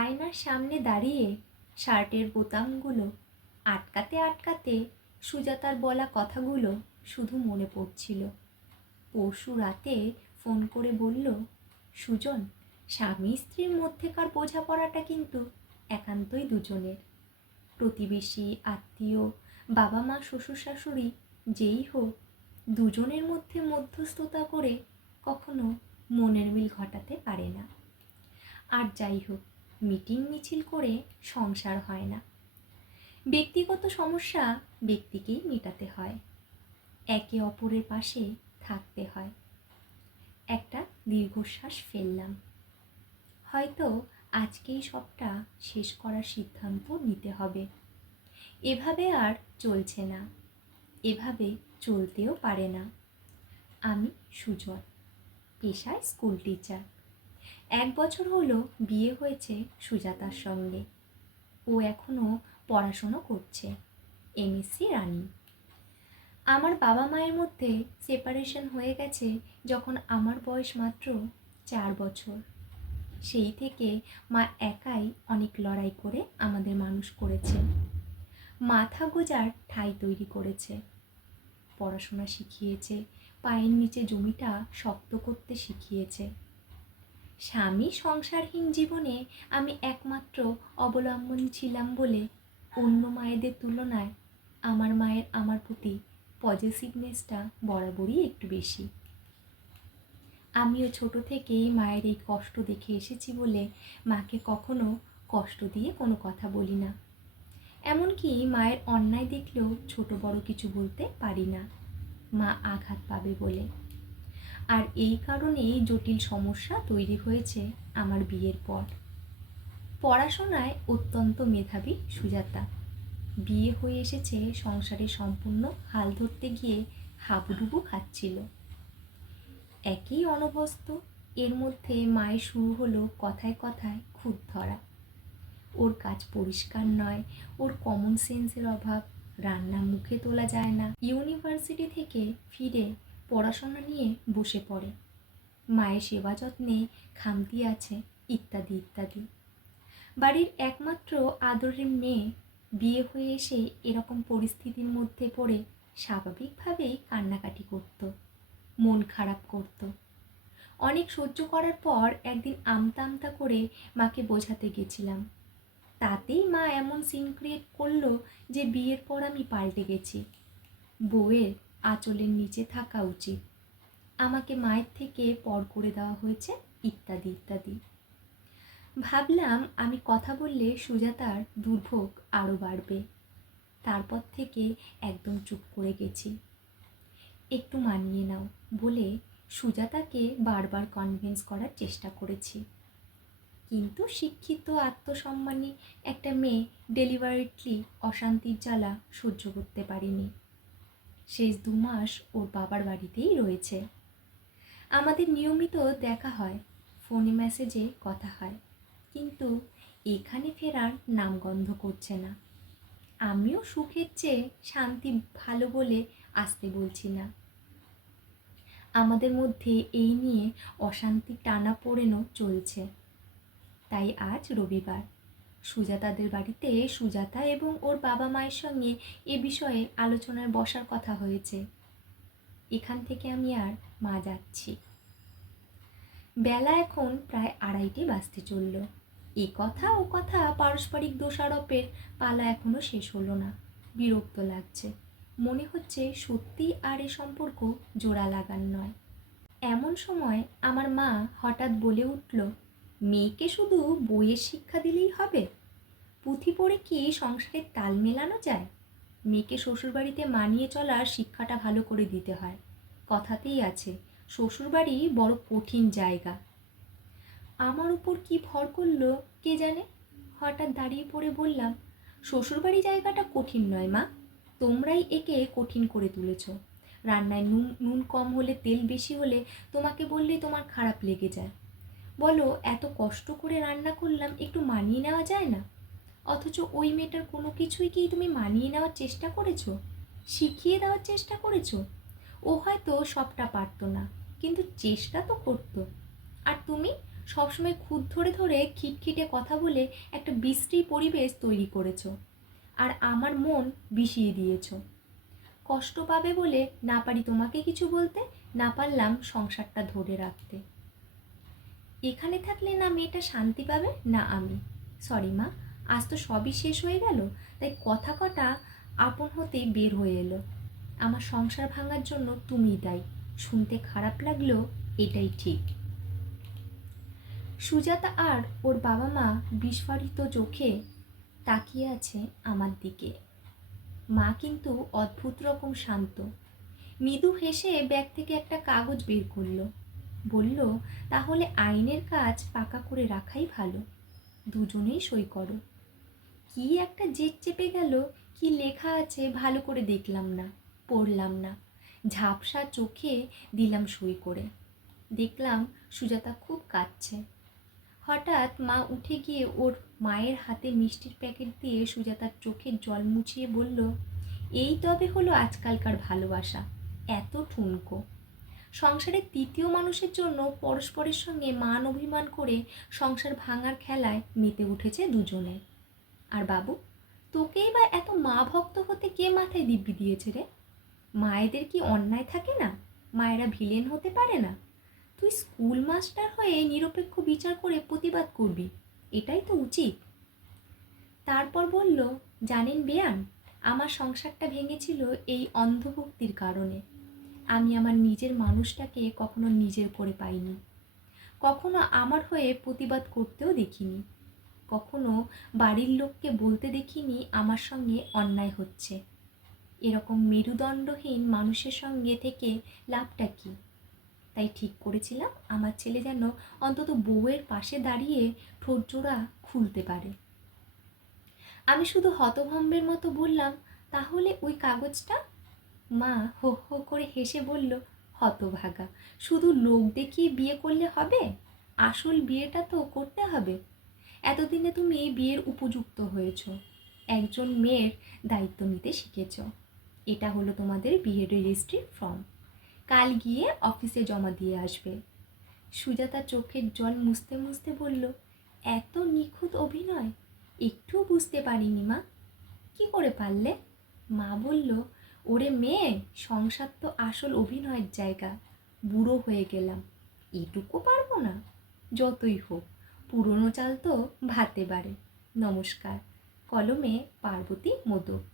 আয়নার সামনে দাঁড়িয়ে শার্টের বোতামগুলো আটকাতে আটকাতে সুজাতার বলা কথাগুলো শুধু মনে পড়ছিল। পরশু রাতে ফোন করে বলল, সুজন, স্বামী স্ত্রীর মধ্যেকার বোঝাপড়াটা কিন্তু একান্তই দুজনের। প্রতিবেশী, আত্মীয় বাবা মা শ্বশুর শাশুড়ি যেই হোক, দুজনের মধ্যে মধ্যস্থতা করে কখনো মনের মিল ঘটাতে পারে না। আর যাই হোক মিটিং মিছিল করে সংসার হয় না। ব্যক্তিগত সমস্যা ব্যক্তিকেই মেটাতে হয়। একে অপরের পাশে থাকতে হয়। একটা দীর্ঘশ্বাস ফেললাম। হয়তো আজকেই সবটা শেষ করার সিদ্ধান্ত নিতে হবে। এভাবে আর চলছে না। এভাবে চলতেও পারে না। আমি সুজন, পেশায় স্কুল টিচার। এক বছর হলো বিয়ে হয়েছে সুজাতার সঙ্গে। ও এখনও পড়াশুনো করছে। MSc running. আমার বাবা মায়ের মধ্যে সেপারেশন হয়ে গেছে যখন আমার বয়স মাত্র চার বছর। সেই থেকে মা একাই অনেক লড়াই করে আমাদের মানুষ করেছে। মাথা গোজার ঠাঁই তৈরি করেছে। পড়াশোনা শিখিয়েছে, পায়ের নিচে জমিটা শক্ত করতে শিখিয়েছে। স্বামী সংসারহীন জীবনে আমি একমাত্র অবলম্বন ছিলাম বলে অন্য মায়েদের তুলনায় আমার মায়ের, আমার প্রতি পজিটিভনেসটা বরাবরই একটু বেশি। আমিও ছোট থেকেই মায়ের এই কষ্ট দেখে এসেছি বলে মাকে কখনো কষ্ট দিয়ে কোনো কথা বলি না। এমনকি মায়ের অন্যায় দেখলেও ছোট বড় কিছু বলতে পারি না। মা আঘাত পাবে বলে। আর এই কারণেই জটিল সমস্যা তৈরি হয়েছে আমার বিয়ের পর। পড়াশোনায় অত্যন্ত মেধাবী সুজাতা। বিয়ে হয়ে এসেছে, সংসারে সম্পূর্ণ হাল ধরতে গিয়ে হাবুডুবু খাচ্ছিল। একই অনভ্যস্ত এর মধ্যে মায়ের শুরু হলো কথায় কথায় খুব ধরা। ওর কাজ পরিষ্কার নয়, ওর কমন সেন্সের অভাব, রান্না মুখে তোলা যায় না। ইউনিভার্সিটি থেকে ফিরে পড়াশোনা নিয়ে বসে পড়ে। মায়ের সেবা যত্নে খামতি আছে, ইত্যাদি ইত্যাদি। বাড়ির একমাত্র আদরের মেয়ে বিয়ে হয়ে এসে এরকম পরিস্থিতির মধ্যে পড়ে স্বাভাবিকভাবেই কান্নাকাটি করত, মন খারাপ করত। অনেক সহ্য করার পর একদিন আমতা আমতা করে মাকে বোঝাতে গেছিলাম। তাতেই মা এমন সিন ক্রিয়েট করল যে বিয়ের পর আমি পাল্টে গেছি। বউয়ের আঁচলের নিচে থাকা উচিত। আমাকে মায়ের থেকে পর করে দেওয়া হয়েছে ইত্যাদি ইত্যাদি। ভাবলাম আমি কথা বললে সুজাতার দুর্ভোগ আরও বাড়বে। তারপর থেকে একদম চুপ করে গেছি। একটু মানিয়ে নাও বলে সুজাতাকে বারবার কনভিন্স করার চেষ্টা করেছি। কিন্তু শিক্ষিত, আত্মসম্মানী একটা মেয়ে ডেলিভারিটলি অশান্তির জ্বালা সহ্য করতে পারেনি। শেষ দু মাস ওর বাবার বাড়িতেই রয়েছে। আমাদের নিয়মিত দেখা হয়, ফোনে মেসেজে কথা হয়, কিন্তু এখানে ফেরার নামগন্ধ করছে না। আমিও সুখের চেয়ে শান্তি ভালো বলে আসতে বলছি না। আমাদের মধ্যে এই নিয়ে অশান্তি টানা পড়েনও চলছে। তাই আজ রবিবার। সুজাতাদের বাড়িতে, সুজাতা এবং ওর বাবা মায়ের সঙ্গে এ বিষয়ে আলোচনায় বসার কথা হয়েছে। এখান থেকে আমি আর মা যাচ্ছি। বেলা এখন প্রায় আড়াইটে বাজতে চলল। এ কথা, ও কথা পারস্পরিক দোষারোপের পালা এখনও শেষ হলো না। বিরক্ত লাগছে। মনে হচ্ছে সত্যি আর এ সম্পর্ক জোড়া লাগান নয়। এমন সময় আমার মা হঠাৎ বলে উঠল মেয়েকে শুধু বইয়ের শিক্ষা দিলেই হবে? পুঁথি পড়ে কি সংসারের তাল মেলানো যায়? মেয়েকে শ্বশুরবাড়িতে মানিয়ে চলার শিক্ষাটা ভালো করে দিতে হয়। কথাতেই আছে, শ্বশুরবাড়ি বড় কঠিন জায়গা। আমার উপর কি ভর করল কে জানে? হঠাৎ দাঁড়িয়ে পড়ে বললাম, শ্বশুরবাড়ি জায়গাটা কঠিন নয় মা। তোমরাই একে কঠিন করে তুলেছ। রান্নায় নুন নুন কম হলে, তেল বেশি হলে তোমাকে বললেই তোমার খারাপ লেগে যায়। বলো, এত কষ্ট করে রান্না করলাম, একটু মানিয়ে নেওয়া যায় না? অথচ ওই মেয়েটার কোনো কিছুই কি তুমি মানিয়ে নেওয়ার চেষ্টা করেছ? শিখিয়ে দেওয়ার চেষ্টা করেছ? ও হয়তো সবটা পারতো না, কিন্তু চেষ্টা তো করতো। আর তুমি সবসময় খুদ ধরে ধরে খিটখিটে কথা বলে একটা বিশ্রী পরিবেশ তৈরি করেছ আর আমার মন বিষিয়ে দিয়েছ। কষ্ট পাবে বলে না পারি তোমাকে কিছু বলতে, না পারলাম সংসারটা ধরে রাখতে। এখানে থাকলে না মেয়েটা শান্তি পাবে? না আমি। সরি মা, আজ তো সবই শেষ হয়ে গেল, তাই কথা কটা আপন হতেই বের হয়ে এলো। আমার সংসার ভাঙার জন্য তুমি দায়ী, শুনতে খারাপ লাগলেও এটাই ঠিক। সুজাতা আর ওর বাবা মা বিস্ফারিত চোখে তাকিয়ে আছে আমার দিকে। মা কিন্তু অদ্ভুত রকম শান্ত। মৃদু হেসে ব্যাগ থেকে একটা কাগজ বের করল। বলল, তাহলে আইনের কাজ পাকা করে রাখাই ভালো। দুজনেই সই করো। কি একটা জেদ চেপে গেল, কি লেখা আছে ভালো করে দেখলাম না, পড়লাম না। ঝাপসা চোখে দিলাম সই করে। দেখলাম সুজাতা খুব কাঁদছে। হঠাৎ মা উঠে গিয়ে ওর মায়ের হাতে মিষ্টির প্যাকেট দিয়ে সুজাতার চোখের জল মুছিয়ে বলল, এই তবে হলো আজকালকার ভালোবাসা, এত ঠুনকো। সংসারের তৃতীয় মানুষের জন্য পরস্পরের সঙ্গে মান অভিমান করে সংসার ভাঙার খেলায় মেতে উঠেছে দুজনে। আর বাবু, তোকেই বা এত মা ভক্ত হতে কে মাথায় দিব্যি দিয়েছে রে? মায়েদের কি অন্যায় থাকে না? মায়েরা ভিলেন হতে পারে না? তুই স্কুল মাস্টার হয়ে নিরপেক্ষ বিচার করে প্রতিবাদ করবি, এটাই তো উচিত। তারপর বলল, জানেন বেয়ান, আমার সংসারটা ভেঙেছিল এই অন্ধভক্তির কারণে। আমি আমার নিজের মানুষটাকে কখনো নিজের করে পাইনি। কখনো আমার হয়ে প্রতিবাদ করতেও দেখিনি। কখনো বাড়ির লোককে বলতে দেখিনি আমার সঙ্গে অন্যায় হচ্ছে। এরকম মেরুদণ্ডহীন মানুষের সঙ্গে থেকে লাভটা কী? তাই ঠিক করেছিলাম আমার ছেলে যেন অন্তত বউয়ের পাশে দাঁড়িয়ে ঠোঁটজোড়া খুলতে পারে। আমি শুধু হতভম্বের মতো বললাম, তাহলে ওই কাগজটা মা হো হো করে হেসে বলল, হতভাগা, শুধু লোক দেখিয়ে বিয়ে করলে হবে? আসল বিয়েটা তো করতে হবে। এতদিনে তুমি এই বিয়ের উপযুক্ত হয়েছ। একজন মেয়ের দায়িত্ব নিতে শিখেছ। এটা হলো তোমাদের বিয়ের রেজিস্ট্রি ফর্ম। কাল গিয়ে অফিসে জমা দিয়ে আসবে। সুজাতা চোখের জল মুছতে মুছতে বলল, এত নিখুঁত অভিনয়? একটু বুঝতে পারিনি মা। কি করে পারলে? মা বলল ওরে মেয়ে, সংসার তো আসল অভিনয়ের জায়গা। বুড়ো হয়ে গেলাম। এটুকু পারব না, যতই হোক। পুরনো চাল তো ভাতে বাড়ে। নমস্কার। কলমে পার্বতী মোদক।